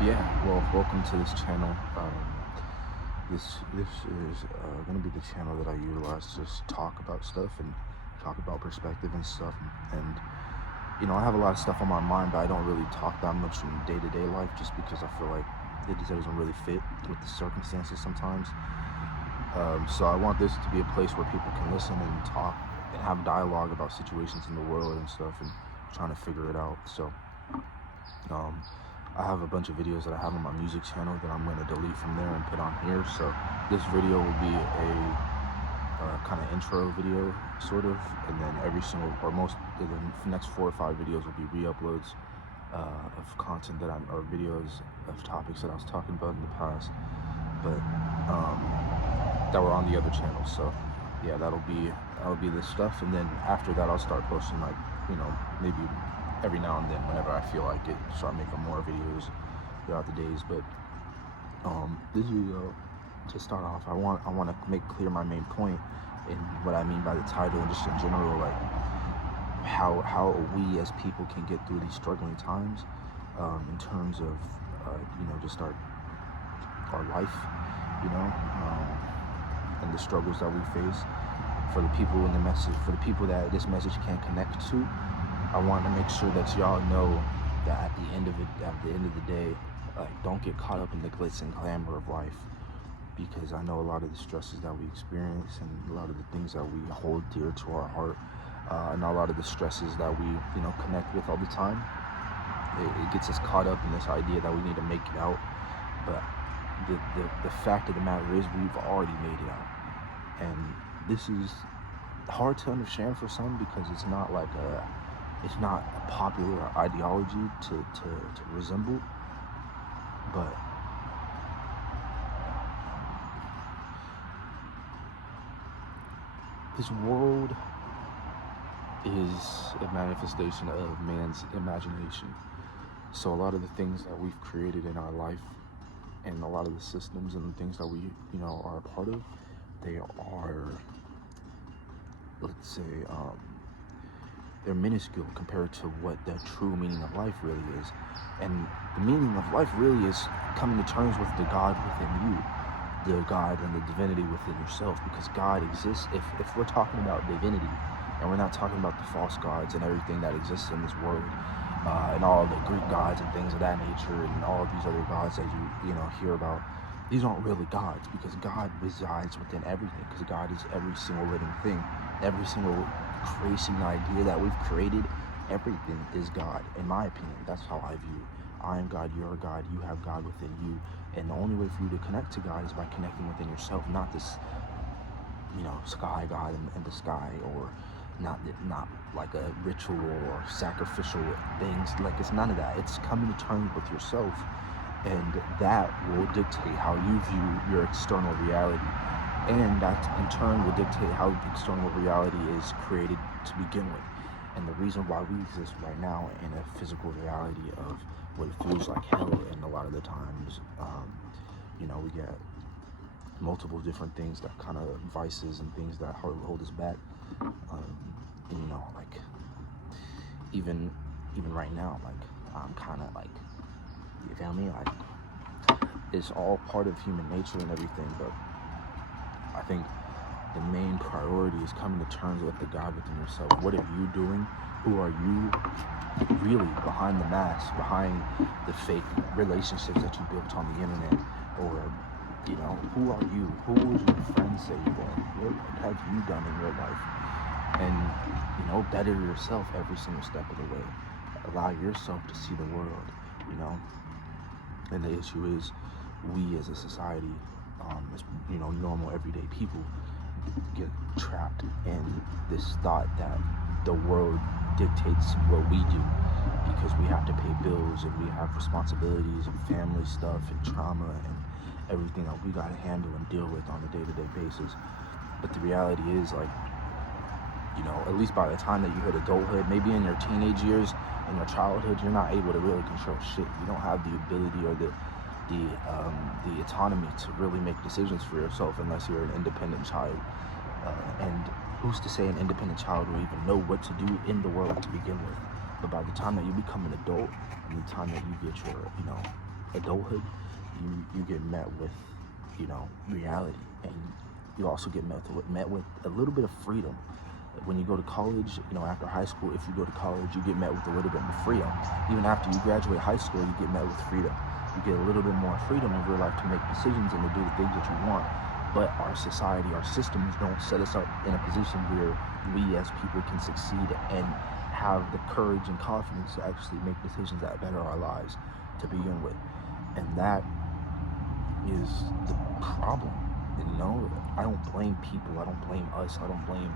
Yeah, well, welcome to this channel. This is going to be the channel that I utilize to just talk about stuff and talk about perspective and stuff. And I have a lot of stuff on my mind, but I don't really talk that much in day-to-day life just because I feel like it just doesn't really fit with the circumstances sometimes. So I want this to be a place where people can listen and talk and have dialogue about situations in the world and stuff and trying to figure it out. So I have a bunch of videos that I have on my music channel that I'm going to delete from there and put on here. So this video will be a kind of intro video, sort of, and then every single, or most of the next 4 or 5 videos will be re-uploads of content or videos of topics that I was talking about in the past, but that were on the other channel. So yeah, that'll be this stuff, and then after that I'll start posting, like, maybe every now and then whenever I feel like it, start making more videos throughout the days. But this video, to start off, I want to make clear my main point and what I mean by the title, and just in general, like how we as people can get through these struggling times, in terms of just our life, and the struggles that we face. For the people in the message, for the people that this message can connect to, I want to make sure that y'all know that at the end of the day, don't get caught up in the glitz and glamour of life, because I know a lot of the stresses that we experience and a lot of the things that we hold dear to our heart, and a lot of the stresses that we connect with all the time, it gets us caught up in this idea that we need to make it out. But the fact of the matter is, we've already made it out, and this is hard to understand for some because it's not a popular ideology to resemble. But this world is a manifestation of man's imagination. So a lot of the things that we've created in our life, and a lot of the systems and the things that we are a part of, they are, let's say, they're minuscule compared to what the true meaning of life really is. And the meaning of life really is coming to terms with the God within you, the God and the divinity within yourself, because God exists. If we're talking about divinity, and we're not talking about the false gods and everything that exists in this world, and all the Greek gods and things of that nature, and all of these other gods that you hear about, these aren't really gods, because God resides within everything, because God is every single living thing. Every single creation idea that we've created, everything is God, in my opinion. That's how I view it. I am God, you're God, you have God within you, and the only way for you to connect to God is by connecting within yourself, not this sky God in the sky, or not like a ritual or sacrificial things. Like, it's none of that. It's coming to terms with yourself, and that will dictate how you view your external reality, and that in turn will dictate how the external reality is created to begin with. And the reason why we exist right now in a physical reality of what it feels like hell, and a lot of the times we get multiple different things that kind of vices and things that hold us back, like even right now, like, I'm kind of like, you feel me, like, it's all part of human nature and everything. But I think the main priority is coming to terms with the God within yourself. What are you doing? Who are you really behind the mask, behind the fake relationships that you built on the internet? Or, who are you? Who would your friends say you are? What have you done in your life? And, better yourself every single step of the way. Allow yourself to see the world, And the issue is, we as a society, as normal everyday people, get trapped in this thought that the world dictates what we do, because we have to pay bills and we have responsibilities and family stuff and trauma and everything that we got to handle and deal with on a day-to-day basis. But the reality is, like, at least by the time that you hit adulthood, maybe in your teenage years, in your childhood, you're not able to really control shit. You don't have the ability or the autonomy to really make decisions for yourself unless you're an independent child. And who's to say an independent child will even know what to do in the world to begin with? But by the time that you become an adult, and the time that you get your, adulthood, you get met with, reality, and you also get met with a little bit of freedom. When you go to college, after high school, if you go to college, you get met with a little bit more freedom. Even after you graduate high school, you get met with freedom. You get a little bit more freedom in your life to make decisions and to do the things that you want. But our society, our systems don't set us up in a position where we as people can succeed and have the courage and confidence to actually make decisions that better our lives to begin with. And that is the problem. I don't blame people, I don't blame us, I don't blame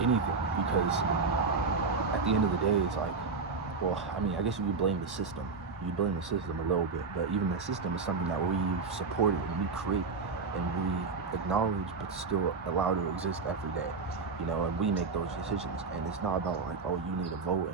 anything, because at the end of the day, it's like, well, I guess you would blame the system. You blame the system a little bit, but even the system is something that we supported and we create and we acknowledge, but still allow to exist every day, and we make those decisions. And it's not about like, oh, you need to vote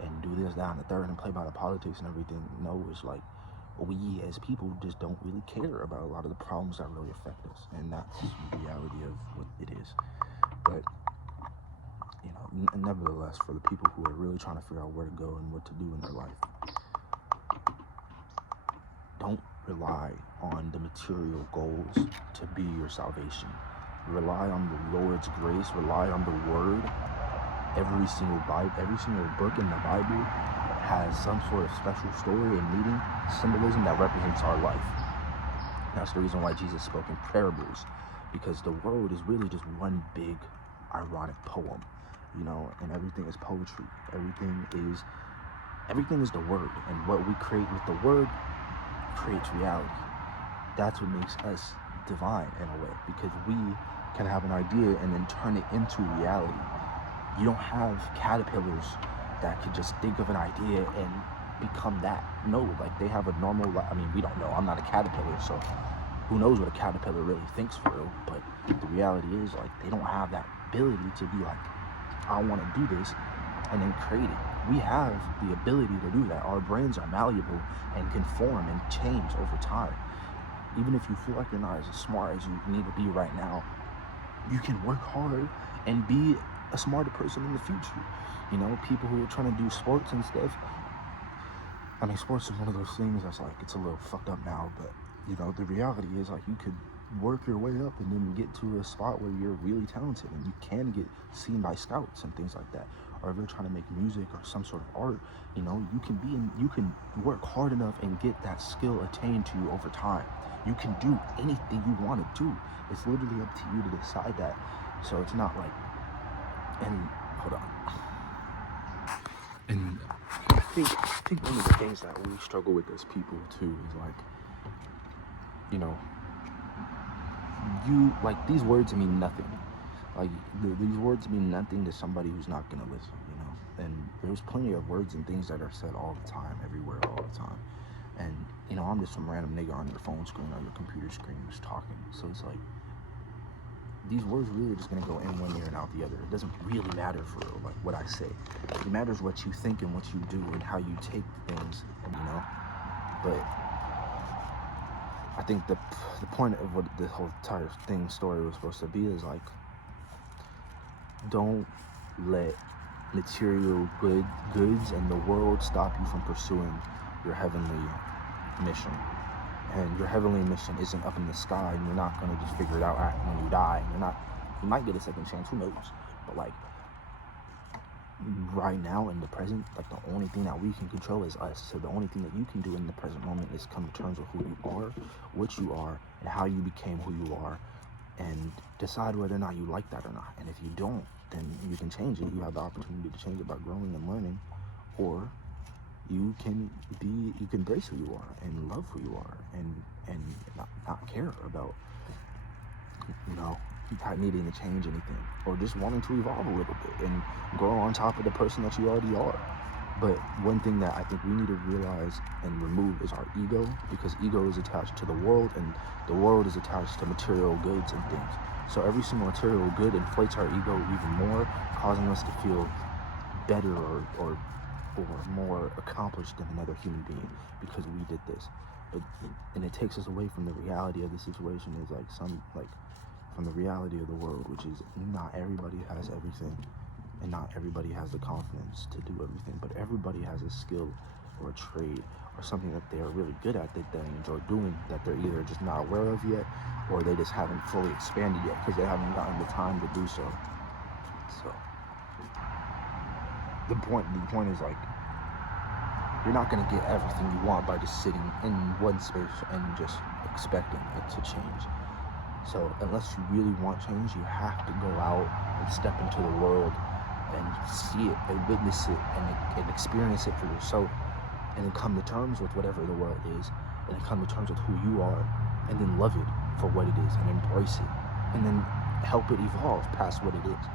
and do this, that, and the third, and play by the politics and everything. No, it's like, we as people just don't really care about a lot of the problems that really affect us, and that's the reality of what it is. But nevertheless, for the people who are really trying to figure out where to go and what to do in their life, don't rely on the material goals to be your salvation. Rely on the Lord's grace, rely on the Word. Every single book in the Bible has some sort of special story and meaning, symbolism that represents our life. That's the reason why Jesus spoke in parables, because the world is really just one big ironic poem, and everything is poetry. Everything is the Word, and what we create with the Word creates reality. That's what makes us divine in a way, because we can have an idea and then turn it into reality. You don't have caterpillars that can just think of an idea and become that. No, like, they have a normal, we don't know. I'm not a caterpillar, so who knows what a caterpillar really thinks for real. But the reality is, like, they don't have that ability to be like, I want to do this and then create it. We have the ability to do that. Our brains are malleable and can form and change over time. Even if you feel like you're not as smart as you need to be right now, you can work hard and be a smarter person in the future. People who are trying to do sports and stuff. Sports is one of those things that's like, it's a little fucked up now, but the reality is, like, you could work your way up and then get to a spot where you're really talented and you can get seen by scouts and things like that. Or if you're trying to make music or some sort of art, you can work hard enough and get that skill attained to you over time. You can do anything you want to do. It's literally up to you to decide that. So it's not like, and hold on. And I think one of the things that we struggle with as people too is like, these words mean nothing. Like, these words mean nothing to somebody who's not gonna listen, And there's plenty of words and things that are said all the time, everywhere, all the time. And I'm just some random nigga on your phone screen or your computer screen just talking. So it's like, these words really are just gonna go in one ear and out the other. It doesn't really matter for real, like, what I say. It matters what you think and what you do and how you take things, But I think the point of what the whole entire story was supposed to be is like, don't let material goods and the world stop you from pursuing your heavenly mission. And your heavenly mission isn't up in the sky, and you're not gonna just figure it out when you die. You might get a second chance, who knows? But like, right now in the present, like, the only thing that we can control is us. So the only thing that you can do in the present moment is come to terms with who you are, what you are, and how you became who you are, and decide whether or not you like that or not. And if you don't, then you can change it. You have the opportunity to change it by growing and learning, or you can embrace who you are and love who you are, and not care about not needing to change anything, or just wanting to evolve a little bit and grow on top of the person that you already are. But one thing that I think we need to realize and remove is our ego, because ego is attached to the world, and the world is attached to material goods and things. So every single material good inflates our ego even more, causing us to feel better or more accomplished than another human being because we did this. And it takes us away from the reality of the situation. Is from the reality of the world, which is not everybody has everything, and not everybody has the confidence to do everything, but everybody has a skill or a trade or something that they're really good at, that they enjoy doing, that they're either just not aware of yet, or they just haven't fully expanded yet because they haven't gotten the time to do so. So the point is, like, you're not going to get everything you want by just sitting in one space and just expecting it to change. So unless you really want change, you have to go out and step into the world and see it and witness it and experience it for yourself, and then come to terms with whatever the world is, and then come to terms with who you are, and then love it for what it is and embrace it, and then help it evolve past what it is.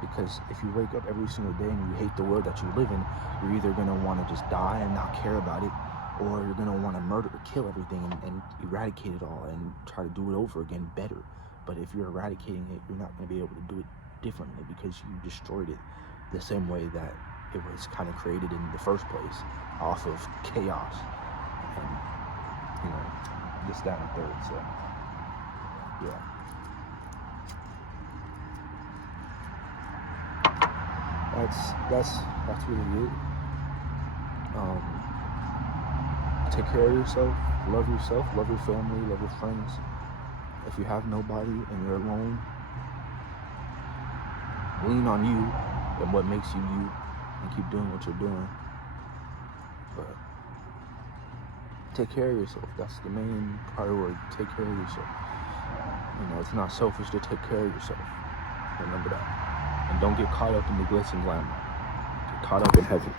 Because if you wake up every single day and you hate the world that you live in, you're either going to want to just die and not care about it, or you're going to want to murder or kill everything and eradicate it all and try to do it over again better. But if you're eradicating it, you're not going to be able to do it differently, because you destroyed it the same way that it was kind of created in the first place, off of chaos and, you know, this, that, and third. So yeah, that's really it. Take care of yourself, love your family, love your friends. If you have nobody and you're alone, lean on you and what makes you you, and keep doing what you're doing. But take care of yourself. That's the main priority. Take care of yourself. You know, it's not selfish to take care of yourself. Remember that. And don't get caught up in the glitz and glamour. Get caught up in heaven.